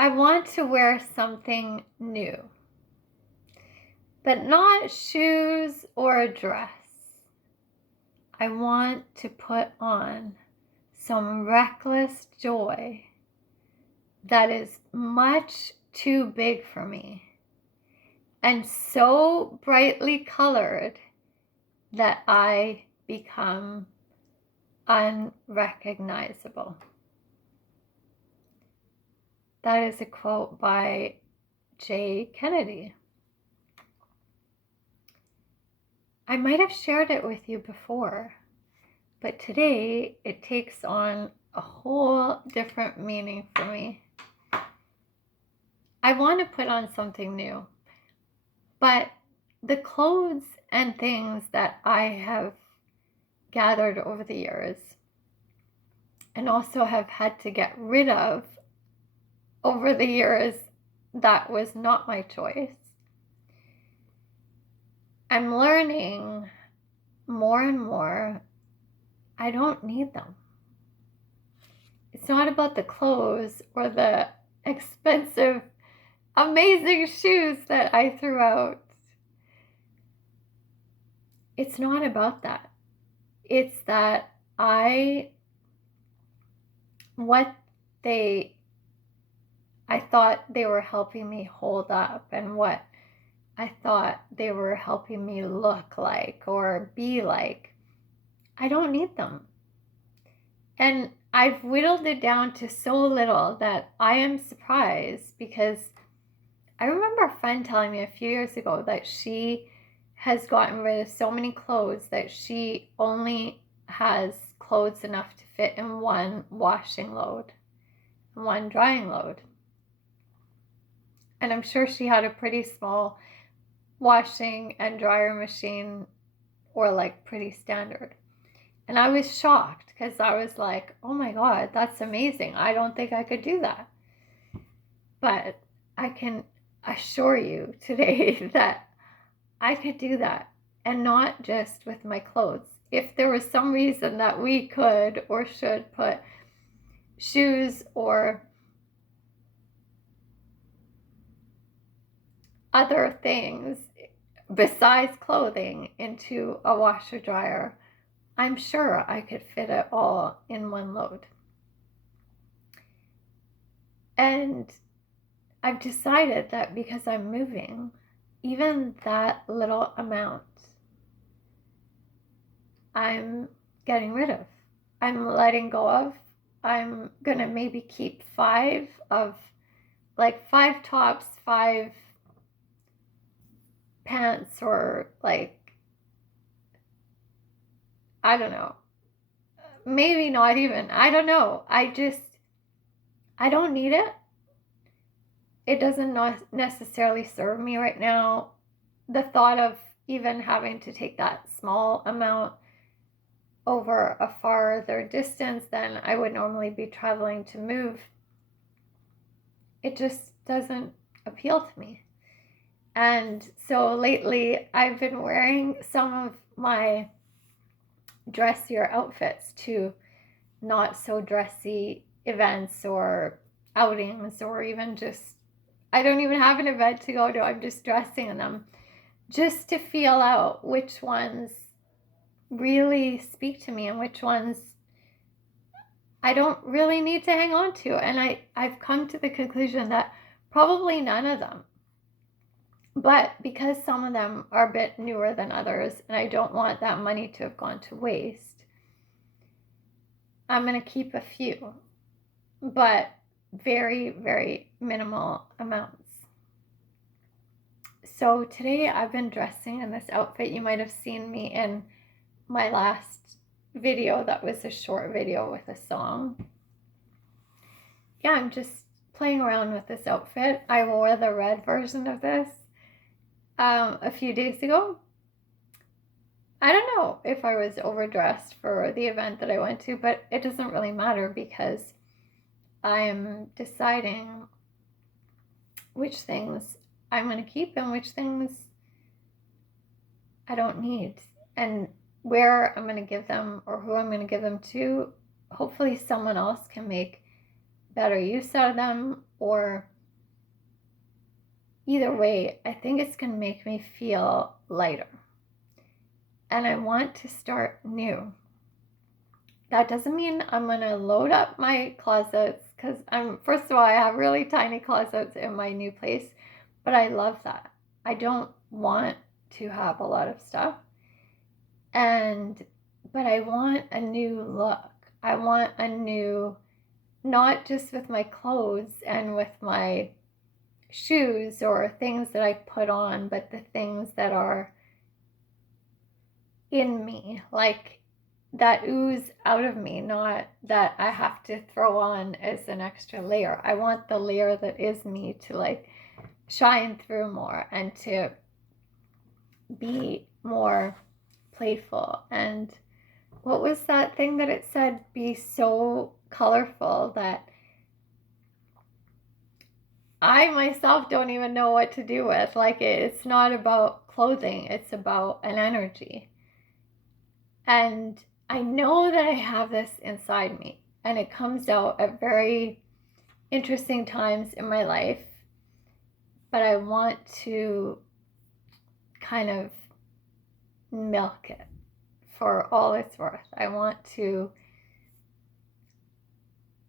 I want to wear something new, but not shoes or a dress. I want to put on some reckless joy that is much too big for me and so brightly colored that I become unrecognizable. That is a quote by J. Kennedy. I might have shared it with you before, but today it takes on a whole different meaning for me. I want to put on something new, but the clothes and things that I have gathered over the years and also have had to get rid of over the years, that was not my choice. I'm learning more and more I don't need them. It's not about the clothes or the expensive, amazing shoes that I threw out. It's not about that. It's that I thought they were helping me hold up and what I thought they were helping me look like or be like. I don't need them. And I've whittled it down to so little that I am surprised, because I remember a friend telling me a few years ago that she has gotten rid of so many clothes that she only has clothes enough to fit in one washing load, one drying load. And I'm sure she had a pretty small washing and dryer machine, or like pretty standard. And I was shocked because I was like, oh my God, that's amazing. I don't think I could do that. But I can assure you today that I could do that, and not just with my clothes. If there was some reason that we could or should put shoes or other things besides clothing into a washer dryer, I'm sure I could fit it all in one load. And I've decided that because I'm moving, even that little amount, I'm getting rid of. I'm letting go of. I'm going to maybe keep 5 tops, 5 pants, or I don't know. Maybe not even. I don't know. I don't need it. It doesn't necessarily serve me right now. The thought of even having to take that small amount over a farther distance than I would normally be traveling to move, it just doesn't appeal to me. And so lately I've been wearing some of my dressier outfits to not so dressy events or outings, or even just, I don't even have an event to go to, I'm just dressing in them just to feel out which ones really speak to me and which ones I don't really need to hang on to. And I've come to the conclusion that probably none of them. But because some of them are a bit newer than others, and I don't want that money to have gone to waste, I'm going to keep a few, but very, very minimal amounts. So today I've been dressing in this outfit. You might have seen me in my last video that was a short video with a song. Yeah, I'm just playing around with this outfit. I wore the red version of this a few days ago. I don't know if I was overdressed for the event that I went to, but it doesn't really matter, because I'm deciding which things I'm going to keep and which things I don't need, and where I'm going to give them or who I'm going to give them to. Hopefully someone else can make better use out of them, or either way, I think it's going to make me feel lighter. And I want to start new. That doesn't mean I'm going to load up my closets, because first of all, I have really tiny closets in my new place, but I love that. I don't want to have a lot of stuff. But I want a new look. I want a new, not just with my clothes and with my shoes or things that I put on, but the things that are in me, like that ooze out of me, not that I have to throw on as an extra layer. I want the layer that is me to like shine through more and to be more playful. And what was that thing that it said? Be so colorful that I myself don't even know what to do with. Like, it's not about clothing, it's about an energy. And I know that I have this inside me, and it comes out at very interesting times in my life, but I want to kind of milk it for all it's worth. I want to,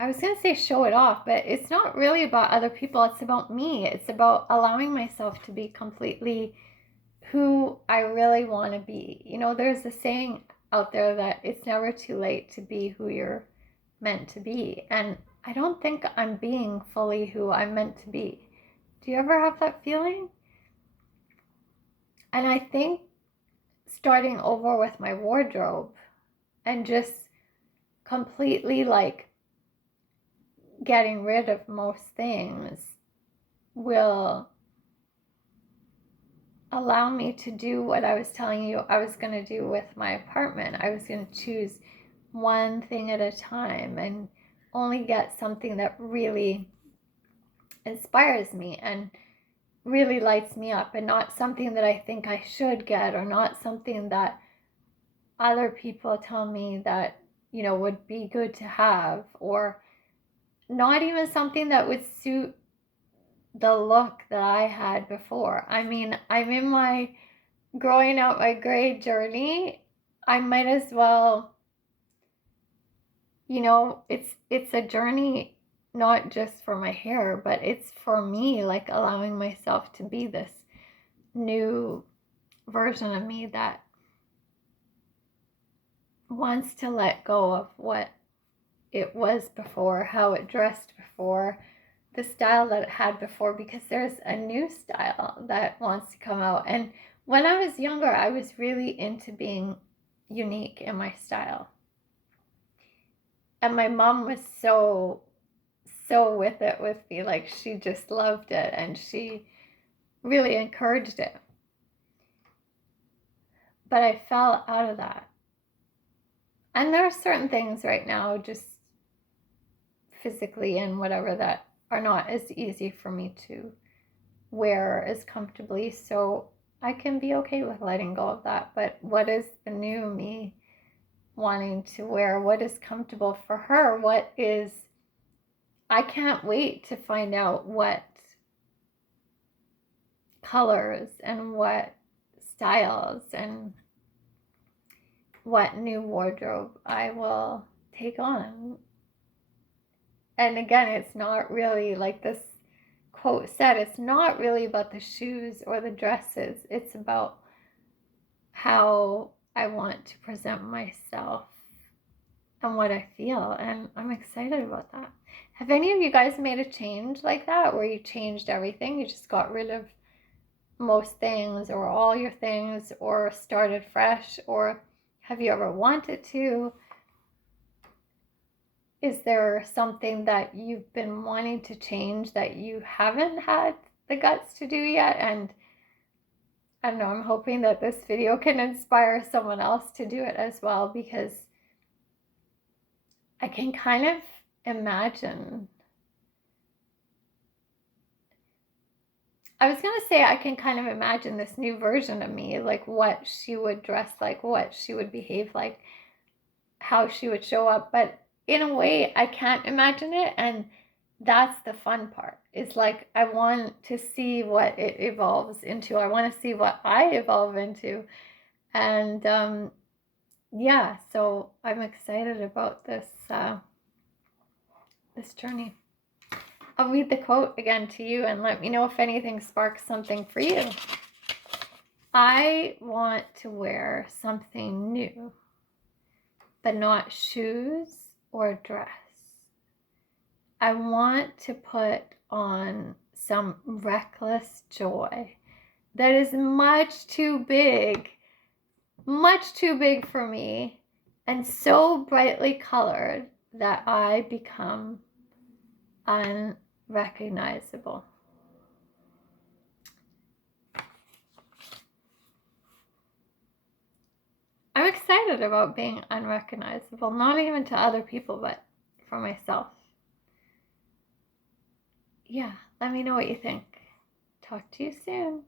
I was going to say show it off, but it's not really about other people. It's about me. It's about allowing myself to be completely who I really want to be. You know, there's a saying out there that it's never too late to be who you're meant to be. And I don't think I'm being fully who I'm meant to be. Do you ever have that feeling? And I think starting over with my wardrobe and just completely like getting rid of most things will allow me to do what I was telling you I was going to do with my apartment. I was going to choose one thing at a time and only get something that really inspires me and really lights me up, and not something that I think I should get, or not something that other people tell me that, you know, would be good to have, or not even something that would suit the look that I had before. I mean, I'm in my growing out my gray journey. I might as well, you know, it's a journey not just for my hair, but it's for me, like allowing myself to be this new version of me that wants to let go of what it was before, how it dressed before, the style that it had before, because there's a new style that wants to come out. And when I was younger, I was really into being unique in my style. And my mom was so with it with me. Like, she just loved it and she really encouraged it. But I fell out of that. And there are certain things right now, just physically and whatever, that are not as easy for me to wear as comfortably. So I can be okay with letting go of that. But what is the new me wanting to wear? What is comfortable for her? What is, I can't wait to find out what colors and what styles and what new wardrobe I will take on. And again, it's not really, like this quote said, it's not really about the shoes or the dresses. It's about how I want to present myself and what I feel. And I'm excited about that. Have any of you guys made a change like that, where you changed everything? You just got rid of most things or all your things, or started fresh? Or have you ever wanted to? Is there something that you've been wanting to change that you haven't had the guts to do yet? And I don't know, I'm hoping that this video can inspire someone else to do it as well, because I can kind of imagine, I was going to say I can kind of imagine this new version of me, like what she would dress like, what she would behave like, how she would show up. But in a way, I can't imagine it. And that's the fun part. It's like I want to see what it evolves into. I want to see what I evolve into. And yeah, so I'm excited about this journey. I'll read the quote again to you and let me know if anything sparks something for you. I want to wear something new, but not shoes or dress. I want to put on some reckless joy that is much too big for me, and so brightly colored that I become unrecognizable. I'm excited about being unrecognizable, not even to other people, but for myself. Yeah, let me know what you think. Talk to you soon.